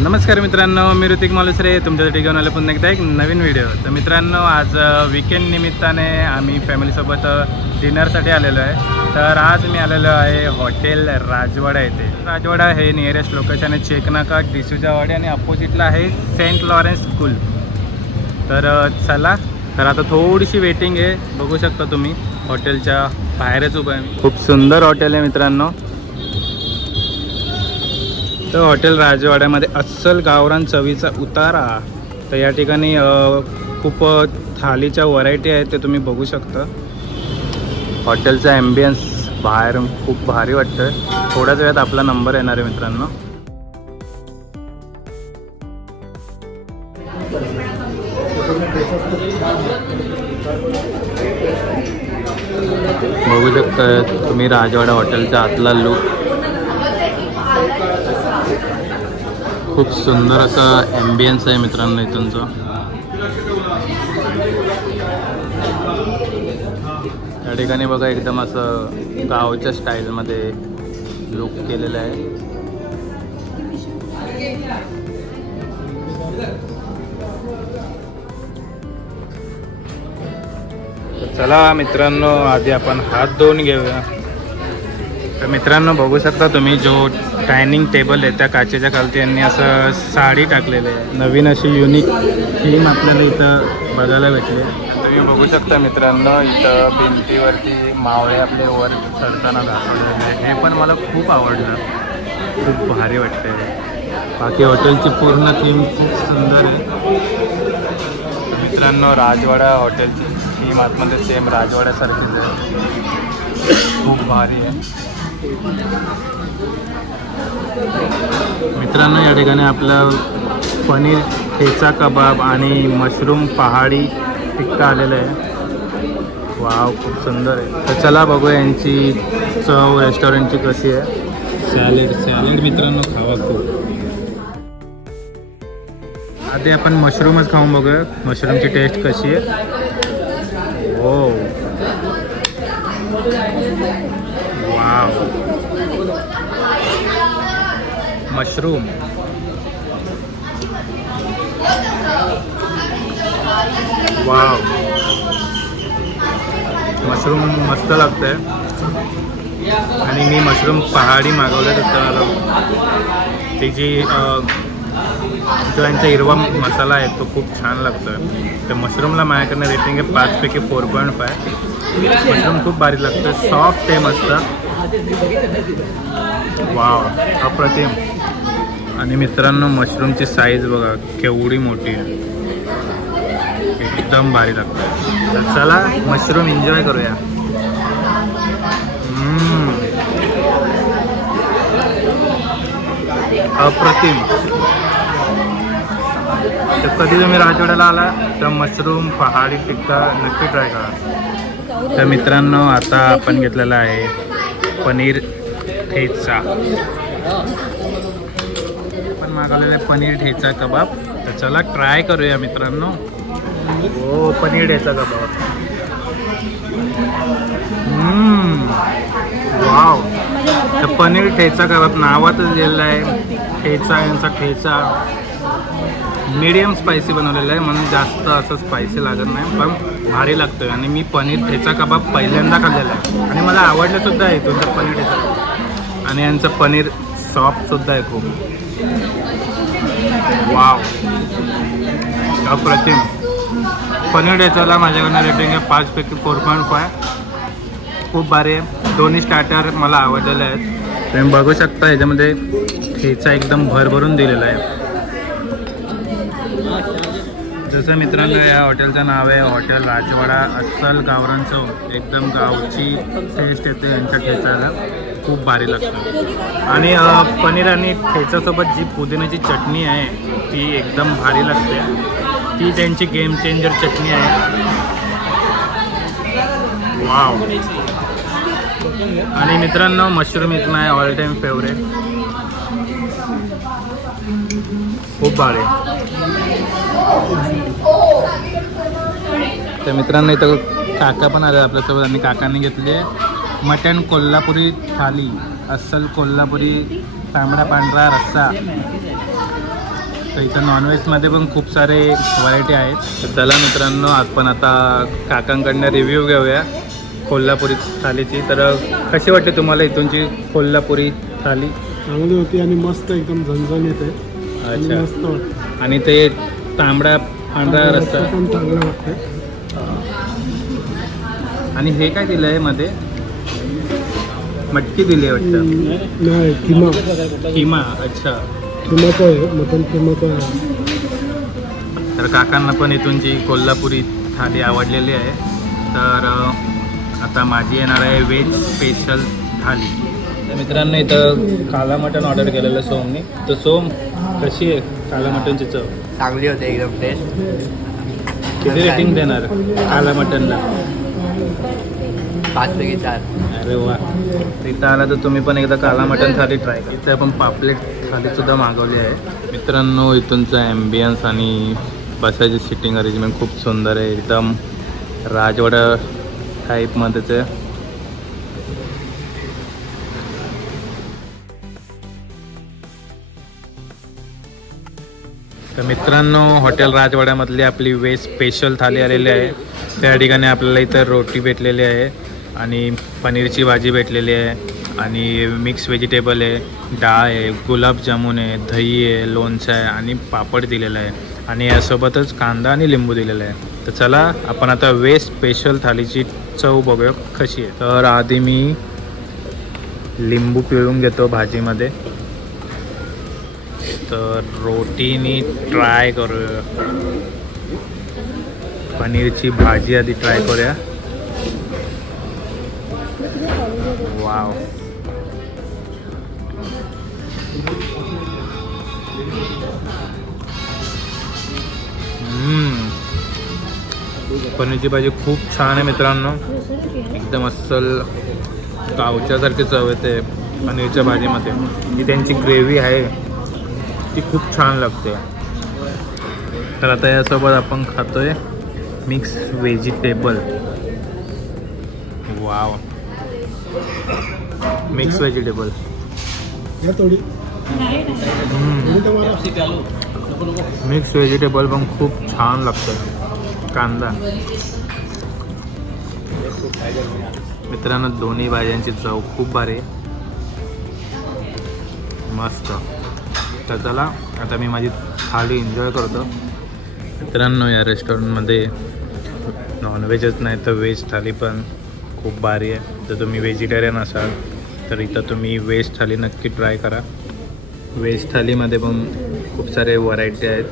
नमस्कार मित्रांनो, मी ऋतिक मालुसरे तुमच्यासाठी घेऊन आलो पुन्हा एकदा एक नवीन व्हिडिओ। तर मित्रांनो, आज वीकेंड निमित्ताने आम्ही फॅमिलीसोबत डिनरसाठी आलेलो आहे। तर आज मी आलेलो आहे हॉटेल राजवाडा येथे। राजवाडा हे नियरेस्ट लोकेशन आहे चेकनाका डिसुजावाडी आणि अपोजिटला आहे सेंट लॉरेन्स स्कूल। तर चला, तर आता थोडीशी वेटिंग आहे, बघू शकता तुम्ही हॉटेलच्या बाहेरच उभं आहे। खूप सुंदर हॉटेल आहे मित्रांनो। तर हॉटेल राजवाड्यामध्ये अस्सल गावरान चवीचा उतारा। तर या ठिकाणी खूप थालीच्या व्हरायटी आहेत, ते तुम्ही बघू शकता। हॉटेलचा ॲम्बियन्स बाहेर खूप भारी वाटतं। थोड्याच वेळात आपला नंबर येणार आहे मित्रांनो। बघू शकता तुम्ही राजवाडा हॉटेलचा आतला लुक। खूप सुंदर असा ॲम्बियन्स आहे मित्रांनो इथूनचा। या ठिकाणी बघा एकदम असं गावच्या स्टाईलमध्ये लुक केलेलं आहे। चला मित्रांनो, आधी आपण हात धुवून घेऊया। तर मित्रांनो बघू शकता तुम्ही, जो डायनिंग टेबल आहे त्या काचेच्या खालती यांनी असं साडी टाकलेली आहे। नवीन अशी युनिक थीम आपल्याला इथं बघायला भेटली। तुम्ही बघू शकता मित्रांनो, इथं भिंतीवरती मावळे आपले वर चढताना दाखवलेले आहे। हे पण मला खूप आवडलं, खूप भारी वाटते। बाकी हॉटेलची पूर्ण थीम खूप सुंदर आहे मित्रांनो। राजवाडा हॉटेलची थीम आतमध्ये सेम राजवाड्यासारखीच आहे, खूप भारी आहे मित्रांनो। या ठिकाणी आपला पनीर ठेचा कबाब आणि मशरूम पहाडी टिक्का आलेला आहे। वाव, खूप सुंदर आहे। तर चला बघूया यांची चव रेस्टॉरंटची कशी आहे। सॅलेड मित्रांनो खावा खूप। आधी आपण मशरूमच खाऊन बघूया मशरूमची टेस्ट कशी आहे। हो, वाव, मशरूम वाव, मशरूम मस्त लागतंय। आणि मी मशरूम पहाडी मागवलं, तर त्याची जो यांचा हिरवा मसाला आहे तो खूप छान लागतोय। तर मशरूमला माझ्याकडनं रेटिंग आहे 5 पैकी 4.5। मशरूम खूप भारी लागतं, सॉफ्ट आहे मस्त। वाव, अप्रतिम। आणि मित्रांनो मशरूमची साईज बघा केवढी मोठी आहे, एकदम भारी लागतं। तर चला मशरूम एन्जॉय करूया। अप्रतिम। तर कधी तुम्ही राजवाड्याला आला तर मशरूम पहाडी टिक्का नक्की ट्राय करा। तर मित्रांनो आता आपण घेतलेला आहे पनीर ठेचा। आपण मागवलेला आहे पनीर ठेचा कबाब। तर चला ट्राय करूया मित्रांनो। हो, पनीर ठेचा कबाब, वाव। तर पनीर ठेचा कबाब नावातच दिलेला आहे ठेचा। यांचा ठेचा मीडियम स्पायसी बनवलेला आहे, म्हणून जास्त असं स्पायसी लागत नाही, पण भारी लागतं। आणि मी पनीर ठेचा कबाब पहिल्यांदा खाल्लेला आहे आणि मला आवडलं सुद्धा आहे तुमचं पनीर ठेचा। आणि यांचं पनीर सॉफ्टसुद्धा आहे खूप। वाव, अप्रतिम। पनीर ठेचाला माझ्याकडनं रेटिंग आहे 5 पैकी 4.5। खूप भारी आहे। दोन्ही स्टार्टर मला आवडलेले आहेत। तुम्ही बघू शकता याच्यामध्ये ठेचा एकदम भरभरून दिलेला आहे। जसं मित्रांनो या हॉटेलचं नाव आहे हॉटेल राजवाडा। अस्सल गावरान चव, एकदम गावची टेस्ट येते यांच्या ठेचाला, खूप भारी लागतं। आणि पनीर आणि ठेच्यासोबत जी पुदिन्याची चटणी आहे ती एकदम भारी लागते। ती त्यांची गेम चेंजर चटणी आहे। वाव। आणि मित्रांनो mushroom is my all time favourite, खूप भारी। तर मित्रांनो इथं काका पण आले आपल्यासोबत आणि काकांनी घेतले मटन कोल्हापुरी थाली, अस्सल कोल्हापुरी तांबडा पांढरा रस्सा, तर इथं नॉनव्हेजमध्ये पण खूप सारे व्हरायटी आहेत. तर चला मित्रांनो, आपण आता काकांकडनं रिव्ह्यू घेऊया कोल्हापुरी थालीची. तर कशी वाटते तुम्हाला इथूनची कोल्हापुरी थाली? चांगली होती आणि मस्त एकदम झणझणीत आहे. अच्छा. मस्त वाटतं. आणि ते तांबडा पांढरा रस्सा पण चांगलं वाटतं. आणि हे काय दिलं आहे मध्ये? मटकी दिली आहे वाटतं. नाही, किमा. किमा. अच्छा, किमाचा आहे, मटन किमाचा आहे. तर काकांना पण इथूनची कोल्हापुरी थाली आवडलेली आहे. तर आता माझी येणार आहे व्हेज स्पेशल थाली. तर मित्रांनो, इथं काला मटण ऑर्डर केलेलं सोमनी. तर सोम, कशी आहे काला मटणची चव? चांगली होते एकदम टेस्ट. किती रेटिंग देणार काला मटणला? 5 पैकी 4. अरे वा. इथं आला तर तुम्ही पण एकदा काला मटण थाली ट्राय करा. इथं आपण पापलेट थालीसुद्धा मागवली आहे. मित्रांनो, इथूनचा ॲम्बियन्स आणि बसायची सिटिंग अरेंजमेंट खूप सुंदर आहे. एकदम राजवाडा टाईपमध्येच आहे. तर मित्रांनो, हॉटेल राजवाड्यामधली आपली व्हेज स्पेशल थाली आलेली आहे. त्या ठिकाणी आपल्याला इथं रोटी भेटलेली आहे आणि पनीरची भाजी भेटलेली आहे आणि मिक्स व्हेजिटेबल आहे, डाळ आहे, गुलाबजामुन आहे, दही आहे, लोणचं आहे आणि पापड दिलेला आहे आणि यासोबतच कांदा आणि लिंबू दिलेला आहे. तर चला आपण आता व्हेज स्पेशल थालीची चव बघूया कशी आहे. तर आधी मी लिंबू पिळून घेतो भाजीमध्ये. तर रोटीनी ट्राय करूया. पनीरची भाजी आधी ट्राय करूया. वाव. पनीरची भाजी खूप छान आहे मित्रांनो. एकदम अस्सल गावच्यासारखी चव येते पनीरच्या भाजीमध्ये. जी त्यांची ग्रेव्ही आहे ती खूप छान लागते. तर आता यासोबत आपण खातोय mix vegetable. Wow. Mix vegetable. Mix vegetable पण खूप छान लागतं. कांदा. मित्रांनो, दोन्ही भाज्यांची चव खूप भारी आहे. मस्त. तर चला आता मी माझी थाली एन्जॉय करतो. मित्रांनो, या रेस्टॉरंटमध्ये नॉनव्हेजच नाही तर व्हेज थाली पण खूप भारी आहे. जर तुम्ही व्हेजिटेरियन असाल तर इथं तुम्ही व्हेज थाली नक्की ट्राय करा. व्हेज थालीमध्ये पण खूप सारे व्हरायटी आहेत,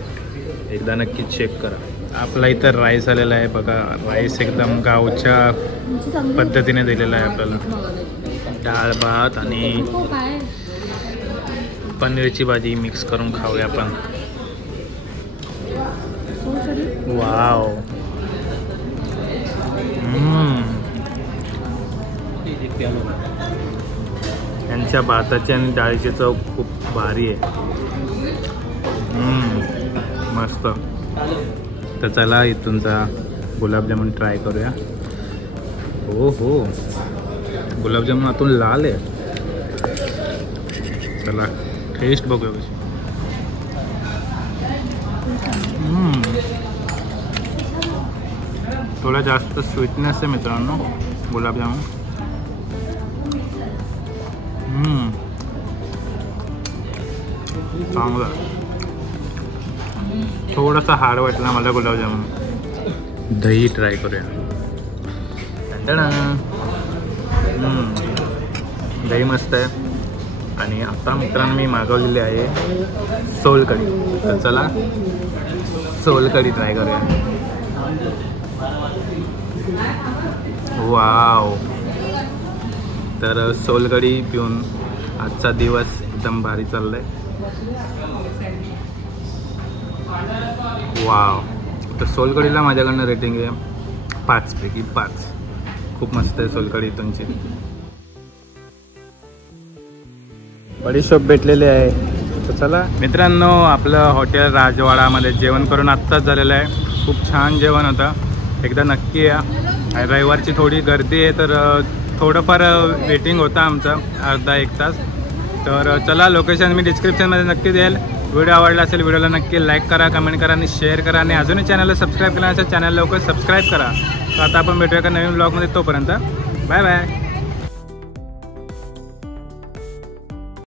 एकदा नक्की चेक करा. आपला इथं राईस आलेला आहे बघा. राईस एकदम गावच्या पद्धतीने दिलेला आहे आपल्याला. डाळ भात आणि पनीरची भाजी मिक्स करून खाऊया आपण. वाव. यांच्या भाताची आणि डाळीची चव खूप भारी आहे. मस्त. तर चला इथूनचा गुलाबजामुन ट्राय करूया. हो हो, गुलाबजामुन आतून लाल आहे. चला टेस्ट बघूया कशी. थोडा जास्त स्वीटनेस आहे मित्रांनो गुलाबजामुन. चांगला. थोडासा हार्ड वाटला मला गुलाबजामुन. दही ट्राय करूया. दही मस्त आहे. आणि आता मित्रांनो मी मागवलेली आहे सोलकढी. तर चला सोलकढी ट्राय करूया. वाव. तर सोलकढी पिऊन आजचा दिवस एकदम भारी चाललाय. वाव. तर सोलकढीला माझ्याकडनं रेटिंग आहे 5 पैकी 5. खूप मस्त आहे सोलकढी तुमची. बडीशॉप भेटलेली आहे. तर चला मित्रांनो, आपलं हॉटेल राजवाडामध्ये जेवण करून आत्ताच झालेलं आहे. खूप छान जेवण होतं. एकदा नक्की या. रविवारची थोडी गर्दी आहे तर थोडंफार वेटिंग होता आमचं अर्धा 1 तास. तर चला लोकेशन मी डिस्क्रिप्शनमध्ये नक्की देईल. व्हिडिओ आवडला असेल व्हिडिओला नक्की लाईक करा, कमेंट करा आणि शेअर करा आणि अजूनही चॅनलला सबस्क्राईब केला असेल चॅनल लवकर सबस्क्राईब करा. तर आता आपण भेटूया का नवीन ब्लॉगमध्ये. तोपर्यंत बाय बाय.